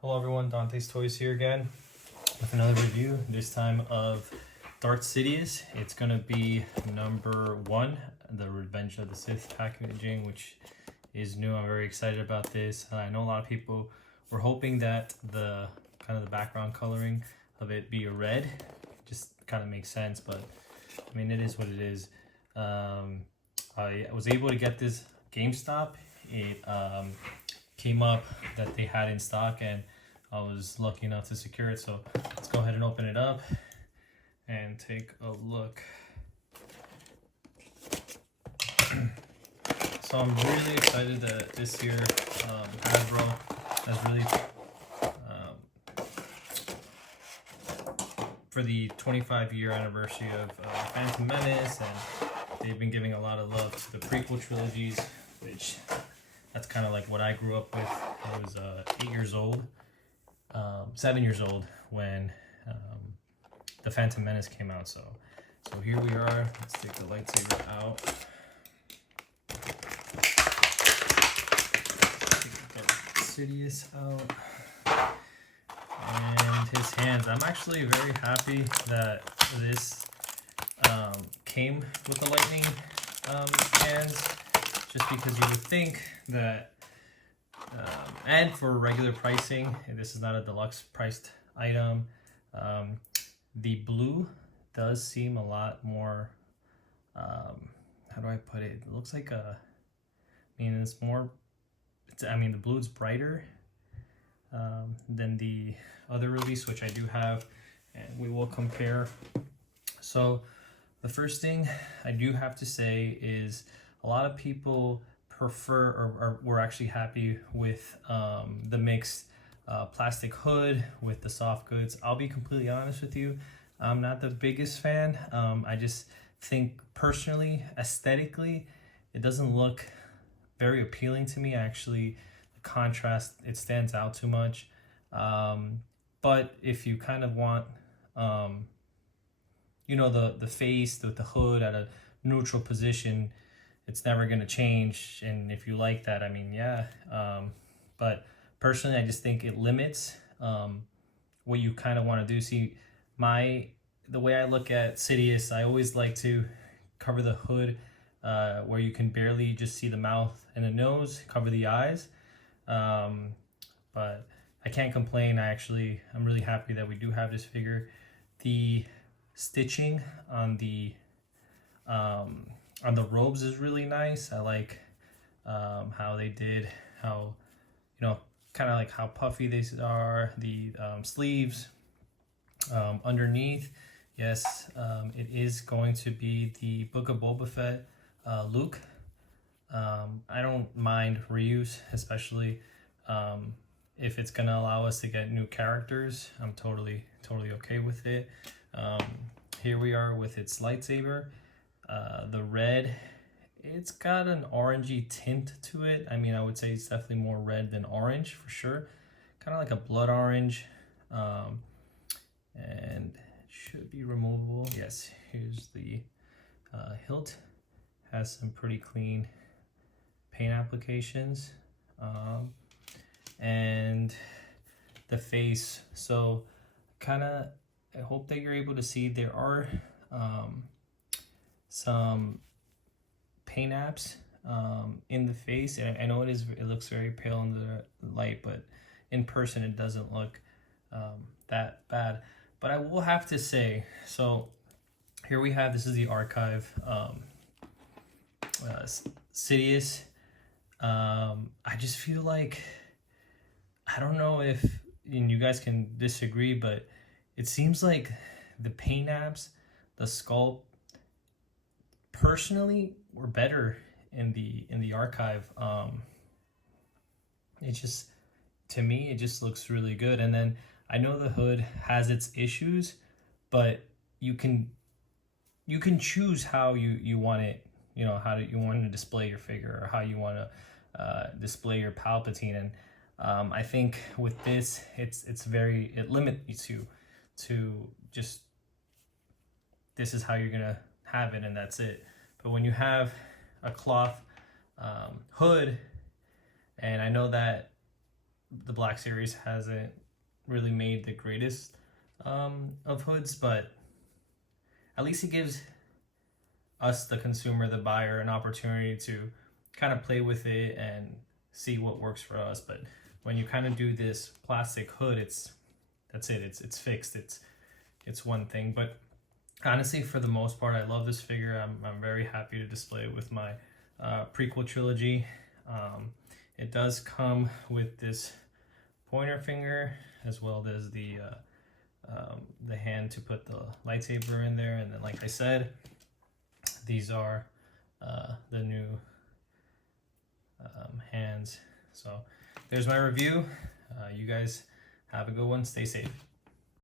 Hello everyone, Dante's Toys here again with another review, this time of Darth Sidious. It's going to be number 1, the Revenge of the Sith packaging, which is new. I'm very excited about this. I know a lot of people were hoping that the background coloring of it be a red. Just kind of makes sense, but I mean, it is what it is. I was able to get this GameStop. It came up that they had in stock, and I was lucky enough to secure it. So let's go ahead and open it up and take a look. So I'm really excited that this year Hasbro has really for the 25-year anniversary of Phantom Menace, and they've been giving a lot of love to the prequel trilogies, which that's kind of like what I grew up with. I was 8 years old, 7 years old when the Phantom Menace came out. So here we are. Let's take the lightsaber out. Get Sidious out. And his hands. I'm actually very happy that this came with the lightning hands, just because you would think that, and for regular pricing, and this is not a deluxe priced item, the blue does seem a lot more, how do I put it? It looks like it's more, the blue is brighter than the other release, which I do have, and we will compare. So the first thing I do have to say is a lot of people prefer or were actually happy with the mixed plastic hood with the soft goods. I'll be completely honest with you, I'm not the biggest fan. I just think personally, aesthetically, it doesn't look very appealing to me. Actually, the contrast, it stands out too much. But if you kind of want the face with the hood at a neutral position, it's never going to change. And if you like that, I mean, yeah. But personally, I just think it limits what you kind of want to do. See, the way I look at Sidious, I always like to cover the hood where you can barely just see the mouth and the nose, cover the eyes. But I can't complain. I'm really happy that we do have this figure. The stitching on the robes is really nice. I like how they did, how, kind of like how puffy these are. The sleeves underneath, yes, it is going to be the Book of Boba Fett Luke. I don't mind reuse, especially if it's gonna allow us to get new characters. I'm totally okay with it. Here we are with its lightsaber. The red, it's got an orangey tint to it. I mean, I would say it's definitely more red than orange for sure. Kind of like a blood orange. And it should be removable. Yes, here's the hilt. Has some pretty clean paint applications. And the face. So I hope that you're able to see there are some paint apps in the face. And I know it looks very pale in the light, but in person it doesn't look that bad. But I will have to say, so here we have, this is the archive Sidious. I just feel like, I don't know if you guys can disagree, but it seems like the paint apps, the sculpt, personally, were better in the archive. It just, to me, it just looks really good. And then I know the hood has its issues, but you can choose how you want it, how you want to display your figure, or how you want to display your Palpatine. And I think with this, it limits you to just, this is how you're gonna have it and that's it. But when you have a cloth hood, and I know that the Black Series hasn't really made the greatest of hoods, but at least it gives us, the consumer, the buyer, an opportunity to kind of play with it and see what works for us. But when you kind of do this plastic hood, that's it. It's fixed. It's one thing. But honestly, for the most part, I love this figure. I'm very happy to display it with my prequel trilogy. It does come with this pointer finger, as well as the hand to put the lightsaber in there. And then, like I said, these are the new hands. So there's my review. You guys have a good one. Stay safe.